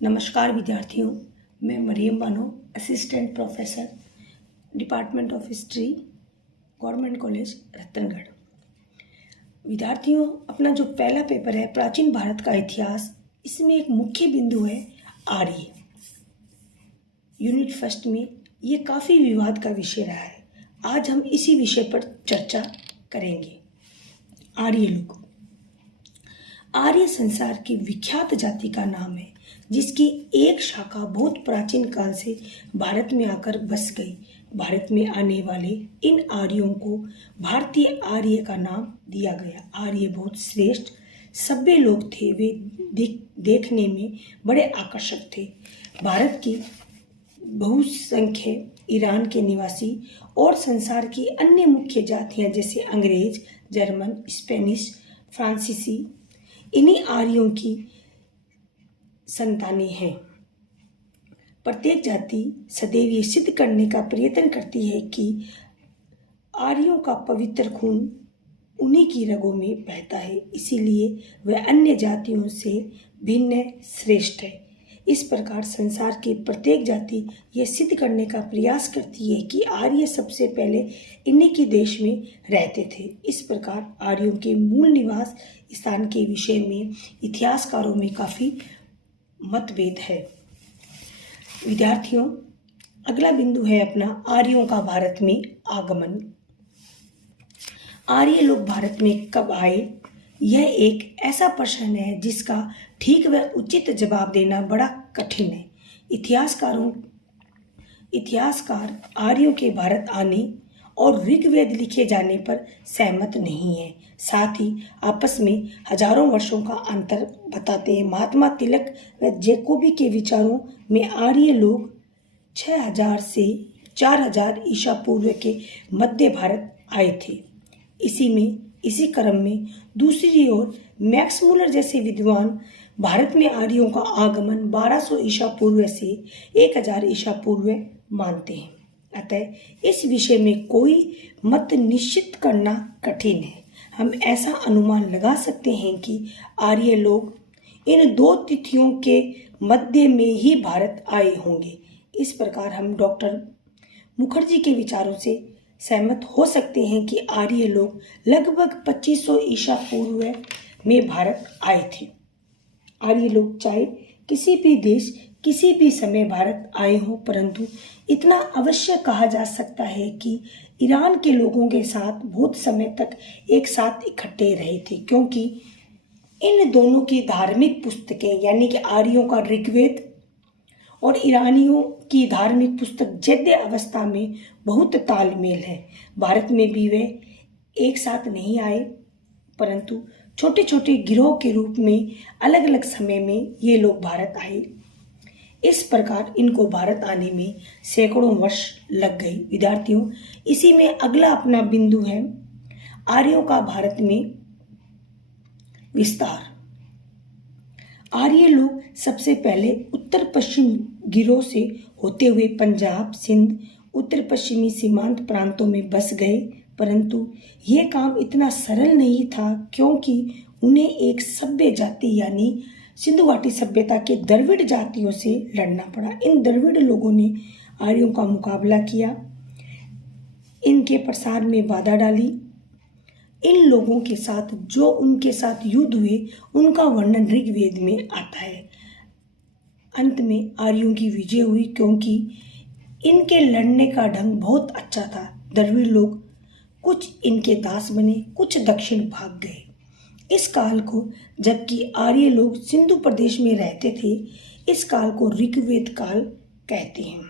नमस्कार विद्यार्थियों, मैं Maryam Bano, assistant professor, department of history, government college Ratangarh. विद्यार्थियों, अपना जो पहला पेपर है प्राचीन भारत का इतिहास, इसमें एक मुख्य बिंदु है आर्य। यूनिट फर्स्ट में ये काफ़ी विवाद का विषय रहा है। आज हम इसी विषय पर चर्चा करेंगे। आर्य लोग। आर्य संसार की विख्यात जाति का नाम है, जिसकी एक शाखा बहुत प्राचीन काल से भारत में आकर बस गई। भारत में आने वाले इन आर्यों को भारतीय आर्य का नाम दिया गया। आर्य बहुत श्रेष्ठ सभ्य लोग थे। वे देखने में बड़े आकर्षक थे। भारत की बहुसंख्यक ईरान के निवासी और संसार की अन्य मुख्य जातियां जैसे अंग्रेज, जर्मन, स्पेनिश, फ्रांसीसी इन्हीं आर्यों की संतानें हैं। प्रत्येक जाति सदैव ये सिद्ध करने का प्रयत्न करती है कि आर्यों का पवित्र खून उन्हीं की रगों में बहता है, इसीलिए वह अन्य जातियों से भिन्न श्रेष्ठ है। इस प्रकार संसार की प्रत्येक जाति यह सिद्ध करने का प्रयास करती है कि आर्य सबसे पहले इन्हीं के देश में रहते थे। इस प्रकार आर्यों के मूल निवास स्थान के विषय में इतिहासकारों में काफ़ी मतभेद है। विद्यार्थियों, अगला बिंदु है अपना आर्यों का भारत में आगमन। आर्य लोग भारत में कब आए? यह एक ऐसा प्रश्न है जिसका ठीक व उचित जवाब देना बड़ा कठिन है। इतिहासकार आर्यों के भारत आने और ऋग्वेद लिखे जाने पर सहमत नहीं है। साथ ही आपस में हजारों वर्षों का अंतर बताते हैं। महात्मा तिलक व जैकोबी के विचारों में आर्य लोग 6000 से 4000 ईसा पूर्व के मध्य भारत आए थे। इसी क्रम में दूसरी ओर मैक्स मूलर जैसे विद्वान भारत में आर्यों का आगमन 1200 ईसा पूर्व से 1000 ईसा पूर्व मानते हैं। अतः इस विषय में कोई मत निश्चित करना कठिन है। हम ऐसा अनुमान लगा सकते हैं कि आर्य लोग इन दो तिथियों के मध्य में ही भारत आए होंगे। इस प्रकार हम डॉक्टर मुखर्जी के विचारों से सहमत हो सकते हैं कि आर्य लोग लगभग 2500 ईसा पूर्व में भारत आए थे। आर्य लोग चाहे किसी भी देश किसी भी समय भारत आए हों, परंतु इतना अवश्य कहा जा सकता है कि ईरान के लोगों के साथ बहुत समय तक एक साथ इकट्ठे रहे थे, क्योंकि इन दोनों की धार्मिक पुस्तकें यानी कि आर्यों का ऋग्वेद और ईरानियों की धार्मिक पुस्तक जैद्य अवस्था में बहुत तालमेल है। भारत में भी वे एक साथ नहीं आए, परंतु छोटे छोटे गिरोह के रूप में अलग अलग समय में ये लोग भारत आए। इस प्रकार इनको भारत आने में सैकड़ों वर्ष लग गए। विद्यार्थियों, इसी में अगला अपना बिंदु है आर्यों का भारत में विस्तार। आर्य लोग सबसे पहले उत्तर पश्चिम गिरोह से होते हुए पंजाब, सिंध, उत्तर पश्चिमी सीमांत प्रांतों में बस गए, परंतु यह काम इतना सरल नहीं था, क्योंकि उन्हें एक सभ्य जाति यानी सिंधु घाटी सभ्यता के द्रविड़ जातियों से लड़ना पड़ा। इन द्रविड़ लोगों ने आर्यों का मुकाबला किया, इनके प्रसार में बाधा डाली। इन लोगों के साथ जो उनके साथ युद्ध हुए उनका वर्णन ऋग्वेद में आता है। अंत में आर्यों की विजय हुई, क्योंकि इनके लड़ने का ढंग बहुत अच्छा था। द्रविड़ लोग कुछ इनके दास बने, कुछ दक्षिण भाग गए। इस काल को, जबकि आर्य लोग सिंधु प्रदेश में रहते थे, इस काल को ऋग्वेद काल कहते हैं।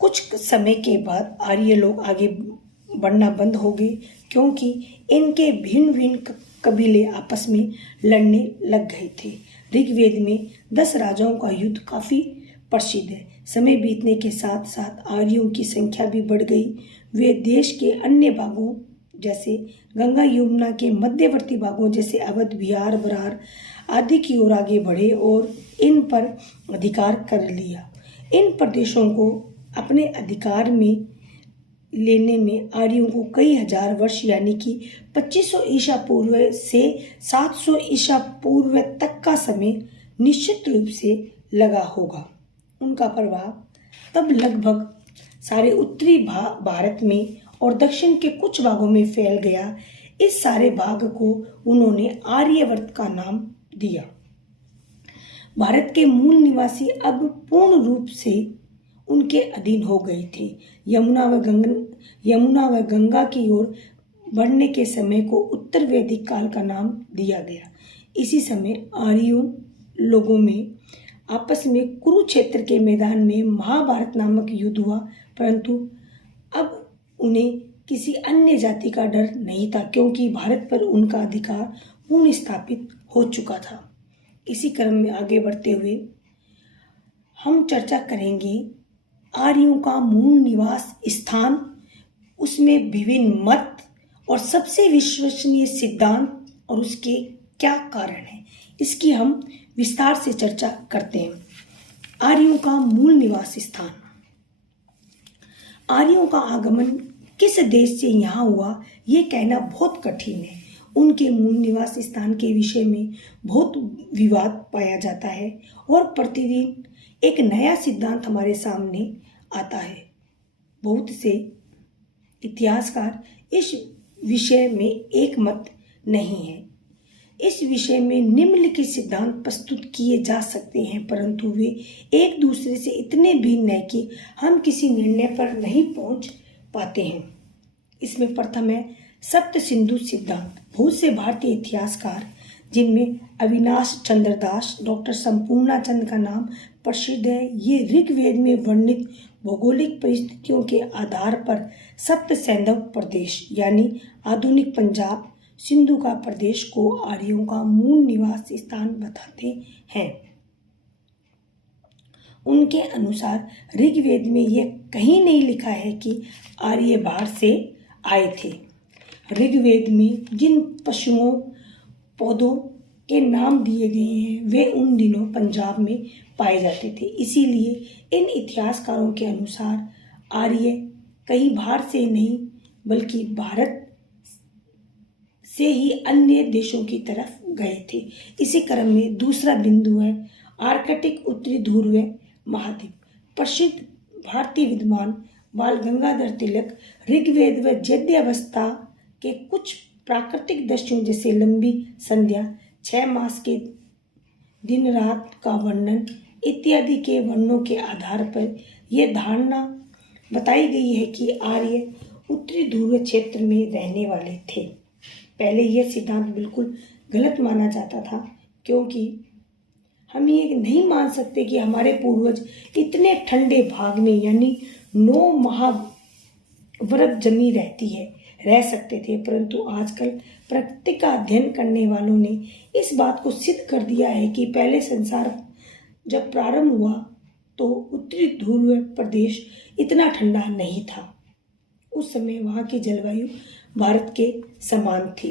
कुछ समय के बाद आर्य लोग आगे बढ़ना बंद हो गए, क्योंकि इनके भिन्न भिन्न कबीले आपस में लड़ने लग गए थे। ऋग्वेद में 10 राजाओं का युद्ध काफ़ी प्रसिद्ध है। समय बीतने के साथ साथ आर्यों की संख्या भी बढ़ गई। वे देश के अन्य भागों जैसे गंगा यमुना के मध्यवर्ती भागों जैसे अवध, बिहार, बरार आदि की ओर आगे बढ़े और इन पर अधिकार कर लिया। इन प्रदेशों को अपने अधिकार में लेने में आर्यों को कई हजार वर्ष यानी कि 2500 ईसा पूर्व से 700 ईसा पूर्व तक का समय निश्चित रूप से लगा होगा। उनका प्रभाव तब लगभग सारे उत्तरी भारत में और दक्षिण के कुछ भागों में फैल गया। इस सारे भाग को उन्होंने आर्यवर्त का नाम दिया। भारत के मूल निवासी अब पूर्ण रूप से उनके अधीन हो गए थे। यमुना व गंगा की ओर बढ़ने के समय को उत्तर वैदिक काल का नाम दिया गया। इसी समय आर्यों लोगों में आपस में कुरुक्षेत्र के मैदान में महाभारत नामक युद्ध हुआ, परंतु अब उन्हें किसी अन्य जाति का डर नहीं था, क्योंकि भारत पर उनका अधिकार पूर्ण स्थापित हो चुका था। इसी क्रम में आगे बढ़ते हुए हम चर्चा करेंगे आर्यों का मूल निवास स्थान, उसमें विभिन्न मत और सबसे विश्वसनीय सिद्धांत और उसके क्या कारण हैं, इसकी हम विस्तार से चर्चा करते हैं। आर्यों का मूल निवास स्थान। आर्यों का आगमन किस देश से यहाँ हुआ, ये कहना बहुत कठिन है। उनके मूल निवास स्थान के विषय में बहुत विवाद पाया जाता है और प्रतिदिन एक नया सिद्धांत हमारे सामने आता है। बहुत से इतिहासकार इस विषय में एक मत नहीं है। इस विषय में निम्नलिखित सिद्धांत प्रस्तुत किए जा सकते हैं, परंतु वे एक दूसरे से इतने भिन्न हैं कि हम किसी निर्णय पर नहीं पहुंच पाते हैं। इसमें प्रथम है सप्त सिंधु सिद्धांत। बहुत से भारतीय इतिहासकार, जिनमें अविनाश चंद्र दास, डॉक्टर संपूर्णा चंद का नाम प्रसिद्ध है, ये ऋग्वेद में वर्णित भौगोलिक परिस्थितियों के आधार पर सप्त सैंधव प्रदेश यानी आधुनिक पंजाब, सिंधु का प्रदेश को आर्यों का मूल निवास स्थान बताते हैं। उनके अनुसार ऋग्वेद में यह कहीं नहीं लिखा है कि आर्य बाहर से आए थे। ऋग्वेद में जिन पशुओं पौधों के नाम दिए गए हैं वे उन दिनों पंजाब में पाए जाते थे। इसीलिए इन इतिहासकारों के अनुसार आर्य कहीं बाहर से नहीं बल्कि भारत से ही अन्य देशों की तरफ गए थे। इसी क्रम में दूसरा बिंदु है आर्कटिक उत्तरी ध्रुव महाद्वीप। प्रसिद्ध भारतीय विद्वान बाल गंगाधर तिलक ऋग्वेद व जैद्यावस्था के कुछ प्राकृतिक दृश्यों जैसे लंबी संध्या, 6 मास के दिन रात का वर्णन इत्यादि के वर्णनों के आधार पर यह धारणा बताई गई है कि आर्य उत्तरी ध्रुव क्षेत्र में रहने वाले थे। पहले यह सिद्धांत बिल्कुल गलत माना जाता था, क्योंकि हम ये नहीं मान सकते कि हमारे पूर्वज इतने ठंडे भाग में यानी 9 माह बर्फ जमी रह सकते थे। परंतु आजकल प्रकृति का अध्ययन करने वालों ने इस बात को सिद्ध कर दिया है कि पहले संसार जब प्रारंभ हुआ तो उत्तरी ध्रुव प्रदेश इतना ठंडा नहीं था। उस समय वहाँ की जलवायु भारत के समान थी।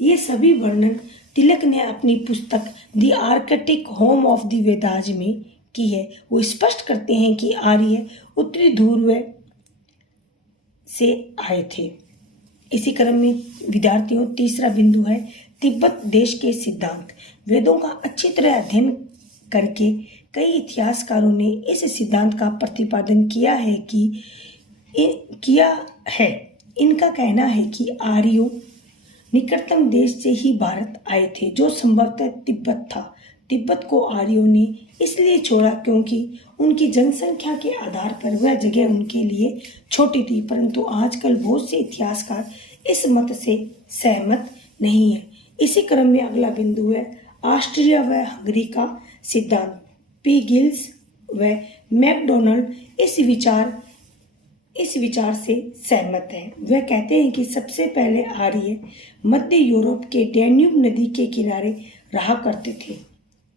ये सभी वर्णन तिलक ने अपनी पुस्तक the Arctic home of the Vedas में की है। वो स्पष्ट करते हैं कि आर्य उत्तरी ध्रुव से आए थे। इसी क्रम में विद्यार्थियों तीसरा बिंदु है तिब्बत देश के सिद्धांत। वेदों का अच्छी तरह अध्ययन करके कई इतिहासकारों ने इस सिद्धांत का प्रतिपादन किया है। इनका कहना है कि आर्यों निकटतम देश से ही भारत आए थे, जो संभवतः तिब्बत था। तिब्बत को आर्यों ने इसलिए छोड़ा क्योंकि उनकी जनसंख्या के आधार पर वह जगह उनके लिए छोटी थी, परंतु आजकल बहुत से इतिहासकार इस मत से सहमत नहीं है। इसी क्रम में अगला बिंदु है ऑस्ट्रिया व हंगरी का सिद्धांत। पी गिल्स व मैकडोनाल्ड इस विचार से सहमत हैं। वह कहते हैं कि सबसे पहले आर्य मध्य यूरोप के डैन्यूब नदी के किनारे रहा करते थे।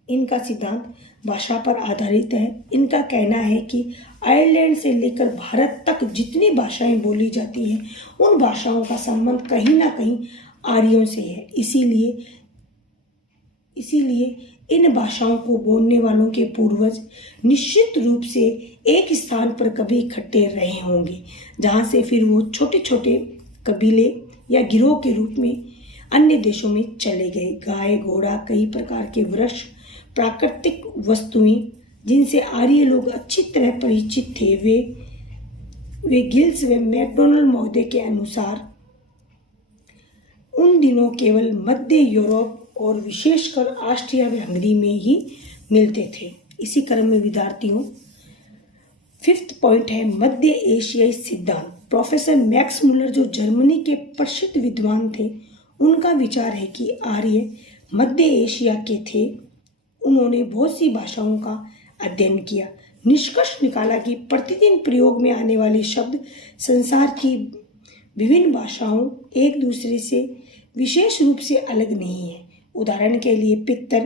इनका सिद्धांत भाषा पर आधारित है। इनका कहना है कि आयरलैंड से लेकर भारत तक जितनी भाषाएं बोली जाती हैं उन भाषाओं का संबंध कहीं ना कहीं आर्यों से है। इसीलिए इन भाषाओं को बोलने वालों के पूर्वज निश्चित रूप से एक स्थान पर कभी इकट्ठे रहे होंगे, जहां से फिर वो छोटे छोटे कबीले या गिरोह के रूप में अन्य देशों में चले गए। गाय, घोड़ा, कई प्रकार के वृक्ष, प्राकृतिक वस्तुएं जिनसे आर्य लोग अच्छी तरह परिचित थे, वे गिल्स व मैकडोनल्ड महोदय के अनुसार उन दिनों केवल मध्य यूरोप और विशेषकर ऑस्ट्रिया व हंगरी में ही मिलते थे। इसी क्रम में विद्यार्थियों, 5th पॉइंट है मध्य एशियाई सिद्धांत। प्रोफेसर मैक्स मुलर जो जर्मनी के प्रसिद्ध विद्वान थे, उनका विचार है कि आर्य मध्य एशिया के थे। उन्होंने बहुत सी भाषाओं का अध्ययन किया, निष्कर्ष निकाला कि प्रतिदिन प्रयोग में आने वाले शब्द संसार की विभिन्न भाषाओं एक दूसरे से विशेष रूप से अलग नहीं है। उदाहरण के लिए पितर,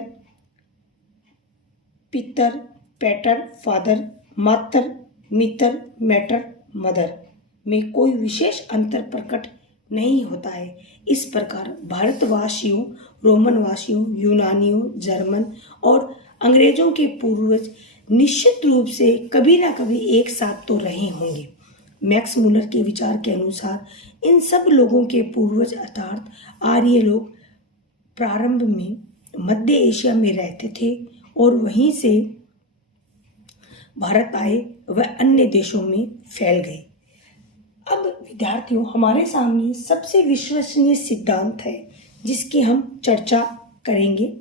पैटर, फादर, मातर, मितर, मैटर, मदर में कोई विशेष अंतर प्रकट नहीं होता है। इस प्रकार भारतवासियों, रोमनवासियों, यूनानियों, जर्मन और अंग्रेजों के पूर्वज निश्चित रूप से कभी ना कभी एक साथ तो रहे होंगे। मैक्स मुलर के विचार के अनुसार इन सब लोगों के पूर्वज अर्थात आर्य लोग प्रारंभ में मध्य एशिया में रहते थे और वहीं से भारत आए व अन्य देशों में फैल गए। अब विद्यार्थियों, हमारे सामने सबसे विश्वसनीय सिद्धांत है जिसकी हम चर्चा करेंगे।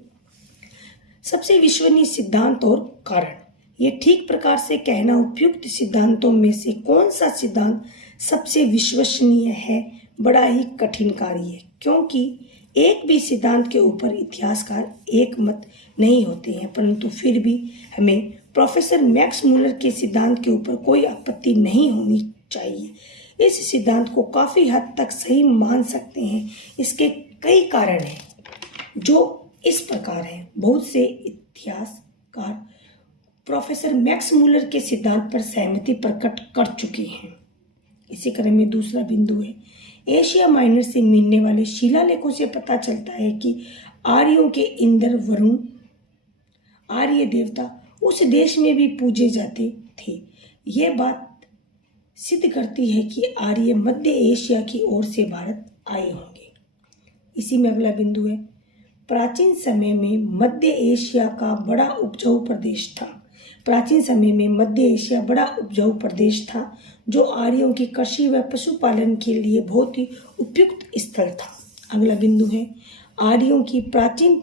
सबसे विश्वसनीय सिद्धांत और कारण। ये ठीक प्रकार से कहना उपयुक्त सिद्धांतों में से कौन सा सिद्धांत सबसे विश्वसनीय है बड़ा ही कठिन कार्य है, क्योंकि एक भी सिद्धांत के ऊपर इतिहासकार एक मत नहीं होते हैं, परंतु फिर भी हमें प्रोफेसर मैक्स मुलर के सिद्धांत के ऊपर कोई आपत्ति नहीं होनी चाहिए। इस सिद्धांत को काफ़ी हद तक सही मान सकते हैं। इसके कई कारण हैं जो इस प्रकार हैं। बहुत से इतिहासकार प्रोफेसर मैक्स मुलर के सिद्धांत पर सहमति प्रकट कर चुके हैं। इसी क्रम में दूसरा बिंदु है, एशिया माइनर से मिलने वाले शिलालेखों से पता चलता है कि आर्यों के इंद्र, वरुण, आर्य देवता उस देश में भी पूजे जाते थे। यह बात सिद्ध करती है कि आर्य मध्य एशिया की ओर से भारत आए होंगे। इसी में अगला बिंदु है, प्राचीन समय में मध्य एशिया का बड़ा उपजाऊ प्रदेश था। प्राचीन समय में मध्य एशिया बड़ा उपजाऊ प्रदेश था जो आर्यों की कृषि व पशुपालन के लिए बहुत ही उपयुक्त स्थल था। अगला बिंदु है, आर्यों की प्राचीन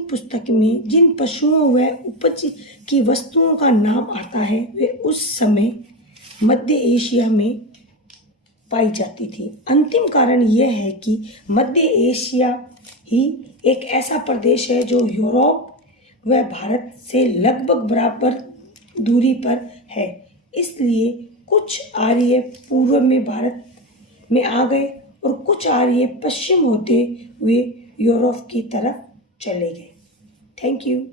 पुस्तक में जिन पशुओं व उपज की वस्तुओं का नाम आता है वे उस समय मध्य एशिया में पाई जाती थी। अंतिम कारण यह है कि मध्य एशिया ही एक ऐसा प्रदेश है जो यूरोप व भारत से लगभग बराबर दूरी पर है। इसलिए कुछ आर्य पूर्व में भारत में आ गए और कुछ आर्य पश्चिम होते हुए यूरोप की तरफ चले गए। Thank you.